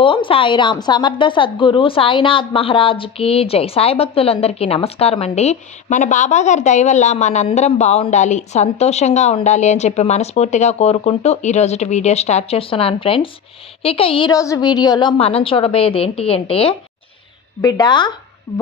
ఓం సాయిరామ్. సమర్థ సద్గురు సాయినాథ్ మహారాజ్కి జై. సాయి భక్తులందరికీ నమస్కారం అండి మన బాబా గారి దయ వల్ల మనందరం బాగుండాలి సంతోషంగా ఉండాలి అని చెప్పి మనస్ఫూర్తిగా కోరుకుంటూ ఈరోజు వీడియో స్టార్ట్ చేస్తున్నాను ఫ్రెండ్స్. ఇక ఈరోజు వీడియోలో మనం చూడబోయేది ఏంటి అంటే బిడ్డ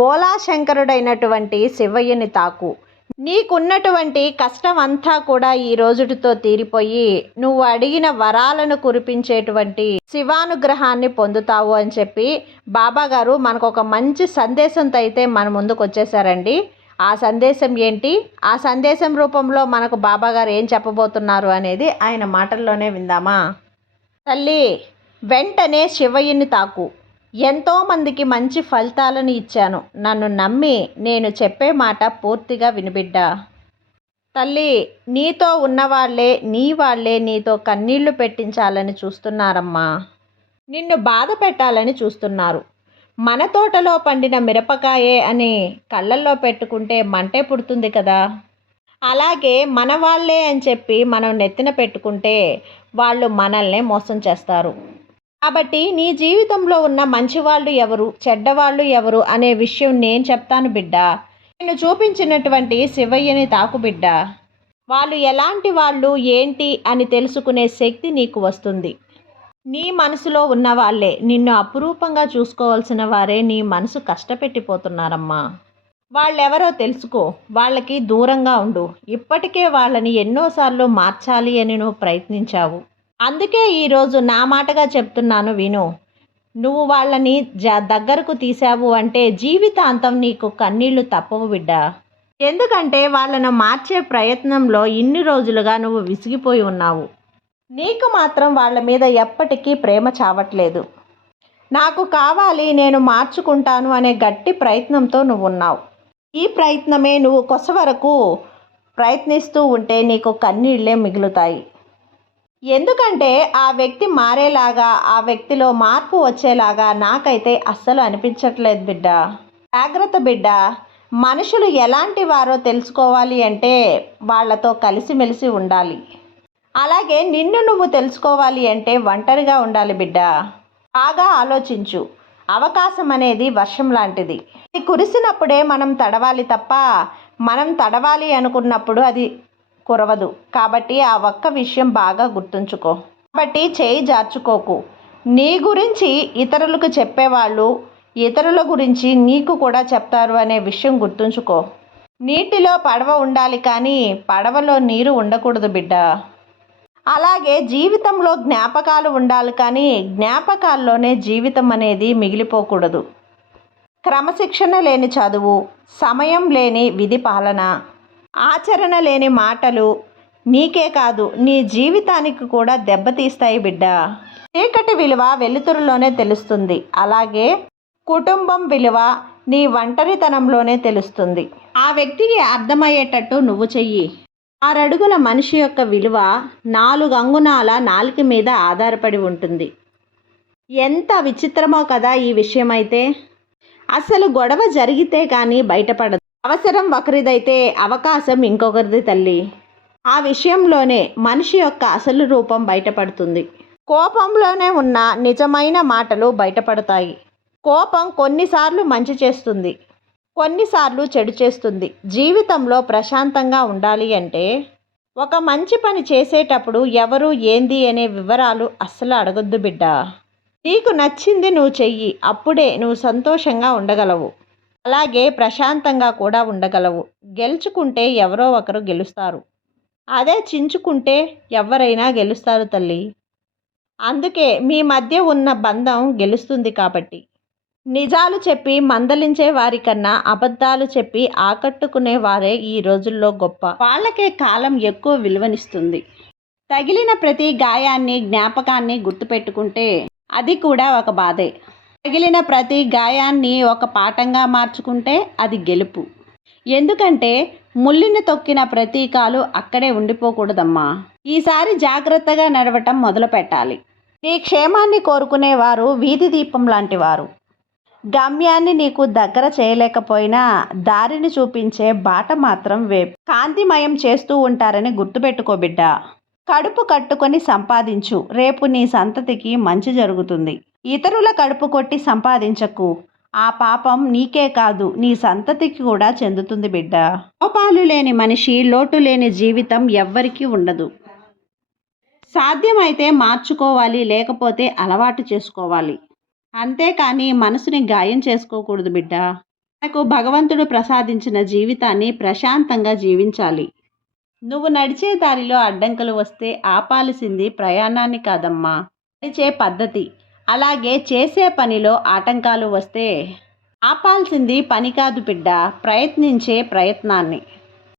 బోలా శంకరుడైనటువంటి శివయ్యని తాకు. నీకున్నటువంటి కష్టం అంతా కూడా ఈ రోజుటితో తీరిపోయి నువ్వు అడిగిన వరాలను కురిపించేటువంటి శివానుగ్రహాన్ని పొందుతావు అని చెప్పి బాబా గారు మనకు ఒక మంచి సందేశంతో అయితే మన ముందుకు వచ్చేసారండి. ఆ సందేశం ఏంటి? ఆ సందేశం రూపంలో మనకు బాబా గారు ఏం చెప్పబోతున్నారు అనేది ఆయన మాటల్లోనే విందామా? తల్లి వెంటనే శివయ్యని తాకు. ఎంతోమందికి మంచి ఫలితాలను ఇచ్చాను. నన్ను నమ్మి నేను చెప్పే మాట పూర్తిగా వినిబిడ్డా. తల్లి నీతో ఉన్నవాళ్ళే నీ వాళ్ళే నీతో కన్నీళ్ళు పెట్టించాలని చూస్తున్నారమ్మా. నిన్ను బాధ పెట్టాలని చూస్తున్నారు. మన తోటలో పండిన మిరపకాయే అని కళ్ళల్లో పెట్టుకుంటే మంటే పుడుతుంది కదా. అలాగే మన వాళ్ళే అని చెప్పి మనం నెత్తిన పెట్టుకుంటే వాళ్ళు మనల్నే మోసం చేస్తారు. కాబట్టి నీ జీవితంలో ఉన్న మంచివాళ్ళు ఎవరు? చెడ్డవాళ్ళు ఎవరు? అనే విషయం నేను చెప్తాను బిడ్డ. నేను చూపించినటువంటి శివయ్యని తాకు బిడ్డ. వాళ్ళు ఎలాంటి వాళ్ళు ఏంటి అని తెలుసుకునే శక్తి నీకు వస్తుంది. నీ మనసులో ఉన్న వాళ్ళే నిన్ను అపురూపంగా చూసుకోవాల్సిన వారే నీ మనసు కష్టపెట్టిపోతున్నారమ్మా. వాళ్ళెవరో తెలుసుకో వాళ్ళకి దూరంగా ఉండు. ఇప్పటికే వాళ్ళని ఎన్నోసార్లు మార్చాలి అని నువ్వు ప్రయత్నించావు. అందుకే ఈరోజు నా మాటగా చెప్తున్నాను విను. నువ్వు వాళ్ళని జ దగ్గరకు తీసావు అంటే జీవితాంతం నీకు కన్నీళ్ళు తప్పవు బిడ్డ. ఎందుకంటే వాళ్ళను మార్చే ప్రయత్నంలో ఇన్ని రోజులుగా నువ్వు విసిగిపోయి ఉన్నావు. నీకు మాత్రం వాళ్ళ మీద ఎప్పటికీ ప్రేమ చావట్లేదు. నాకు కావాలి నేను మార్చుకుంటాను అనే గట్టి ప్రయత్నంతో నువ్వు ఉన్నావు ఈ ప్రయత్నమే నువ్వు కొసవరకు ప్రయత్నిస్తూ ఉంటే నీకు కన్నీళ్ళే మిగులుతాయి. ఎందుకంటే ఆ వ్యక్తి మారేలాగా ఆ వ్యక్తిలో మార్పు వచ్చేలాగా నాకైతే అస్సలు అనిపించట్లేదు బిడ్డ. జాగ్రత్త బిడ్డ. మనుషులు ఎలాంటి వారో తెలుసుకోవాలి అంటే వాళ్ళతో కలిసిమెలిసి ఉండాలి. అలాగే నిన్ను నువ్వు తెలుసుకోవాలి అంటే ఒంటరిగా ఉండాలి బిడ్డ. బాగా ఆలోచించు. అవకాశం అనేది వర్షం లాంటిది. అది కురిసినప్పుడే మనం తడవాలి తప్ప మనం తడవాలి అనుకున్నప్పుడు అది కురవదు కాబట్టి ఆ ఒక్క విషయం బాగా గుర్తుంచుకో. కాబట్టి చేయి జార్చుకోకు. నీ గురించి ఇతరులకు చెప్పేవాళ్ళు ఇతరుల గురించి నీకు కూడా చెప్తారు అనే విషయం గుర్తుంచుకో. నీటిలో పడవ ఉండాలి కానీ పడవలో నీరు ఉండకూడదు బిడ్డ. అలాగే జీవితంలో జ్ఞాపకాలు ఉండాలి కానీ జ్ఞాపకాల్లోనే జీవితం అనేది మిగిలిపోకూడదు. క్రమశిక్షణ లేని చదువు సమయం లేని విధి పాలన ఆచరణ లేని మాటలు నీకే కాదు నీ జీవితానికి కూడా దెబ్బతీస్తాయి బిడ్డ. చీకటి విలువ వెలుతురులోనే తెలుస్తుంది. అలాగే కుటుంబం విలువ నీ ఒంటరితనంలోనే తెలుస్తుంది. ఆ వ్యక్తికి అర్థమయ్యేటట్టు నువ్వు చెయ్యి. ఆరడుగుల మనిషి యొక్క విలువ నాలుగు అంగుణాల నాలుక మీద ఆధారపడి ఉంటుంది. ఎంత విచిత్రమో కదా ఈ విషయమైతే. అసలు గొడవ జరిగితే కానీ బయటపడదు. అవసరం ఒకరిదైతే అవకాశం ఇంకొకరిది తల్లి. ఆ విషయంలోనే మనిషి యొక్క అసలు రూపం బయటపడుతుంది. కోపంలోనే ఉన్న నిజమైన మాటలు బయటపడతాయి. కోపం కొన్నిసార్లు మంచి చేస్తుంది. కొన్నిసార్లు చెడు చేస్తుంది. జీవితంలో ప్రశాంతంగా ఉండాలి అంటే ఒక మంచి పని చేసేటప్పుడు ఎవరు ఏంది అనే వివరాలు అస్సలు అడగొద్దు బిడ్డ. నీకు నచ్చింది నువ్వు చెయ్యి. అప్పుడే నువ్వు సంతోషంగా ఉండగలవు. అలాగే ప్రశాంతంగా కూడా ఉండగలవు. గెలుచుకుంటే ఎవరో ఒకరు గెలుస్తారు. అదే చించుకుంటే ఎవరైనా గెలుస్తారు తల్లి. అందుకే మీ మధ్య ఉన్న బంధం గెలుస్తుంది కాబట్టి. నిజాలు చెప్పి మందలించే వారికన్నా అబద్ధాలు చెప్పి ఆకట్టుకునే వారే ఈ రోజుల్లో గొప్ప. వాళ్ళకే కాలం ఎక్కువ విలువనిస్తుంది. తగిలిన ప్రతి గాయాన్ని జ్ఞాపకాన్ని గుర్తుపెట్టుకుంటే అది కూడా ఒక బాధే. తగిలిన ప్రతి గాయాన్ని ఒక పాఠంగా మార్చుకుంటే అది గెలుపు. ఎందుకంటే ముళ్ళిని తొక్కిన ప్రతీకాలు అక్కడే ఉండిపోకూడదమ్మా. ఈసారి జాగ్రత్తగా నడవటం మొదలు పెట్టాలి నీ క్షేమాన్ని కోరుకునేవారు వీధి దీపం లాంటి వారు గమ్యాన్ని నీకు దగ్గర చేయలేకపోయినా దారిని చూపించే బాట మాత్రం వే కాంతిమయం చేస్తూ ఉంటారని గుర్తుపెట్టుకో బిడ్డ. కడుపు కట్టుకొని సంపాదించు. రేపు నీ సంతతికి మంచి జరుగుతుంది. ఇతరుల కడుపు కొట్టి సంపాదించకు. ఆ పాపం నీకే కాదు నీ సంతతికి కూడా చెందుతుంది బిడ్డ. లోపాలు లేని మనిషి లోటు లేని జీవితం ఎవ్వరికీ ఉండదు. సాధ్యమైతే మార్చుకోవాలి లేకపోతే అలవాటు చేసుకోవాలి. అంతేకాని మనసుని గాయం చేసుకోకూడదు బిడ్డ. మనకు భగవంతుడు ప్రసాదించిన జీవితాన్ని ప్రశాంతంగా జీవించాలి. నువ్వు నడిచే దారిలో అడ్డంకులు వస్తే ఆపాల్సింది ప్రయాణాన్ని కాదమ్మా. నడిచే పద్ధతి. అలాగే చేసే పనిలో ఆటంకాలు వస్తే ఆపాల్సింది పని కాదు బిడ్డ ప్రయత్నించే ప్రయత్నాన్ని.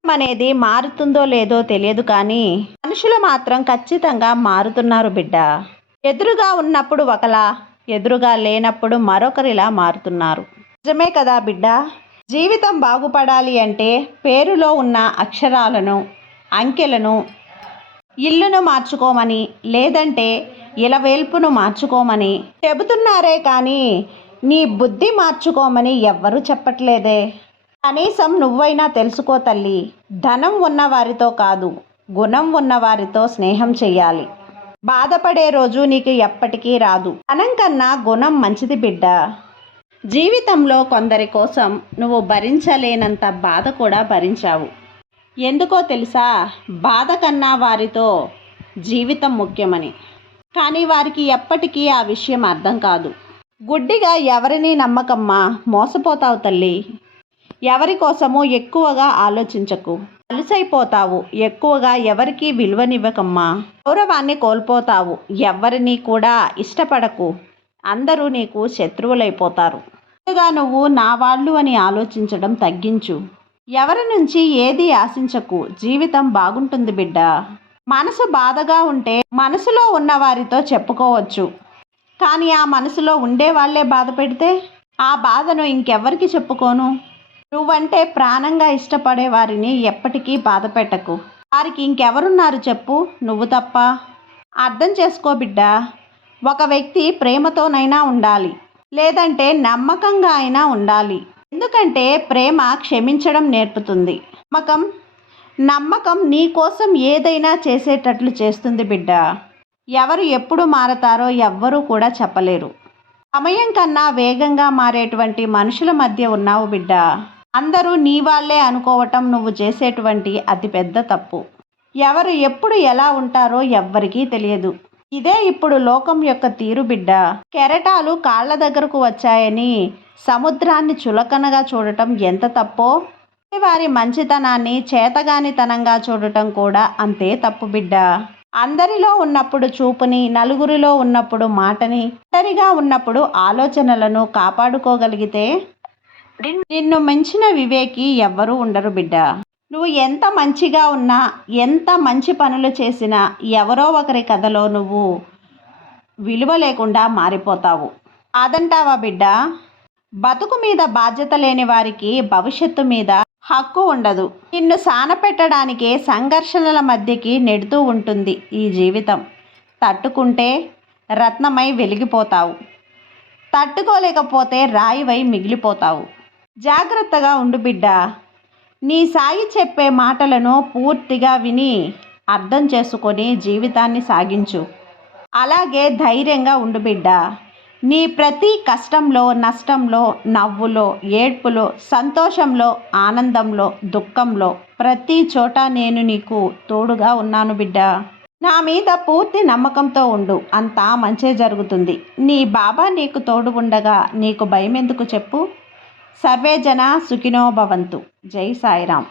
అనేది మారుతుందో లేదో తెలియదు కానీ మనుషులు మాత్రం ఖచ్చితంగా మారుతున్నారు బిడ్డ. ఎదురుగా ఉన్నప్పుడు ఒకలా ఎదురుగా లేనప్పుడు మరొకరిలా మారుతున్నారు. నిజమే కదా బిడ్డ? జీవితం బాగుపడాలి అంటే పేరులో ఉన్న అక్షరాలను అంకెలను ఇల్లును మార్చుకోమని లేదంటే ఇలవేల్పును మార్చుకోమని చెబుతున్నారే కానీ నీ బుద్ధి మార్చుకోమని ఎవ్వరూ చెప్పట్లేదే. కనీసం నువ్వైనా తెలుసుకో తల్లి ధనం ఉన్నవారితో కాదు గుణం ఉన్నవారితో స్నేహం చెయ్యాలి. బాధపడే రోజు నీకు ఎప్పటికీ రాదు. ధనం కన్నా గుణం మంచిది బిడ్డ. జీవితంలో కొందరి కోసం నువ్వు భరించలేనంత బాధ కూడా భరించావు. ఎందుకో తెలుసా? బాధ కన్నా వారితో జీవితం ముఖ్యమని. కానీ వారికి ఎప్పటికీ ఆ విషయం అర్థం కాదు. గుడ్డిగా ఎవరిని నమ్మకమ్మా? మోసపోతావు తల్లి. ఎవరి కోసమో ఎక్కువగా ఆలోచించకు. అలసైపోతావు ఎక్కువగా ఎవరికి విలువనివ్వకమ్మా. గౌరవాన్ని కోల్పోతావు. ఎవరిని కూడా ఇష్టపడకు. అందరూ నీకు శత్రువులైపోతారు. ముందుగా నువ్వు నా వాళ్ళు అని ఆలోచించడం తగ్గించు. ఎవరి నుంచి ఏది ఆశించకు. జీవితం బాగుంటుంది బిడ్డ. మనసు బాధగా ఉంటే మనసులో ఉన్న వారితో చెప్పుకోవచ్చు. కానీ ఆ మనసులో ఉండే వాళ్ళే బాధ పెడితే ఆ బాధను ఇంకెవ్వరికి చెప్పుకోను? నువ్వంటే ప్రాణంగా ఇష్టపడే వారిని ఎప్పటికీ బాధ పెట్టకు. వారికి ఇంకెవరున్నారు చెప్పు? నువ్వు తప్ప. అర్థం చేసుకో బిడ్డ. ఒక వ్యక్తి ప్రేమతోనైనా ఉండాలి. లేదంటే నమ్మకంగా అయినా ఉండాలి. ఎందుకంటే ప్రేమ క్షమించడం నేర్పుతుంది. నమ్మకం నమ్మకం నీ కోసం ఏదైనా చేసేటట్లు చేస్తుంది బిడ్డ. ఎవరు ఎప్పుడు మారతారో ఎవ్వరూ కూడా చెప్పలేరు. సమయం కన్నా వేగంగా మారేటువంటి మనుషుల మధ్య ఉన్నావు బిడ్డ. అందరూ నీ వాళ్ళే అనుకోవటం నువ్వు చేసేటువంటి అతిపెద్ద తప్పు. ఎవరు ఎప్పుడు ఎలా ఉంటారో ఎవ్వరికీ తెలియదు. ఇదే ఇప్పుడు లోకం యొక్క తీరు బిడ్డ. కెరటాలు కాళ్ళ దగ్గరకు వచ్చాయని సముద్రాన్ని చులకనగా చూడటం ఎంత తప్పో వారి మంచితనాన్ని చేతగానితనంగా చూడటం కూడా అంతే తప్పు బిడ్డ. అందరిలో ఉన్నప్పుడు చూపుని నలుగురిలో ఉన్నప్పుడు మాటని ఒంటరిగా ఉన్నప్పుడు ఆలోచనలను కాపాడుకోగలిగితే నిన్ను మించిన వివేకి ఎవ్వరూ ఉండరు బిడ్డ. నువ్వు ఎంత మంచిగా ఉన్నా ఎంత మంచి పనులు చేసినా ఎవరో ఒకరి కథలో నువ్వు విలువ లేకుండా మారిపోతావు. అదంటావా బిడ్డ? బతుకు మీద బాధ్యత లేని వారికి భవిష్యత్తు మీద హక్కు ఉండదు. నిన్ను సానపెట్టడానికి సంఘర్షణల మధ్యకి నెడుతూ ఉంటుంది ఈ జీవితం. తట్టుకుంటే రత్నమై వెలిగిపోతావు. తట్టుకోలేకపోతే రాయివై మిగిలిపోతావు. జాగ్రత్తగా ఉండు బిడ్డ. నీ సాయి చెప్పే మాటలను పూర్తిగా విని అర్థం చేసుకొని జీవితాన్ని సాగించు. అలాగే ధైర్యంగా ఉండు బిడ్డ. నీ ప్రతి కష్టంలో నష్టంలో నవ్వులో ఏడ్పులో సంతోషంలో ఆనందంలో దుఃఖంలో ప్రతి చోట నేను నీకు తోడుగా ఉన్నాను బిడ్డ. నా మీద పూర్తి నమ్మకంతో ఉండు. అంతా మంచే జరుగుతుంది. నీ బాబా నీకు తోడు ఉండగా నీకు భయం ఎందుకు చెప్పు? సర్వేజన సుఖినోభవంతు సుఖినో భవంతు. జై సాయిరామ్.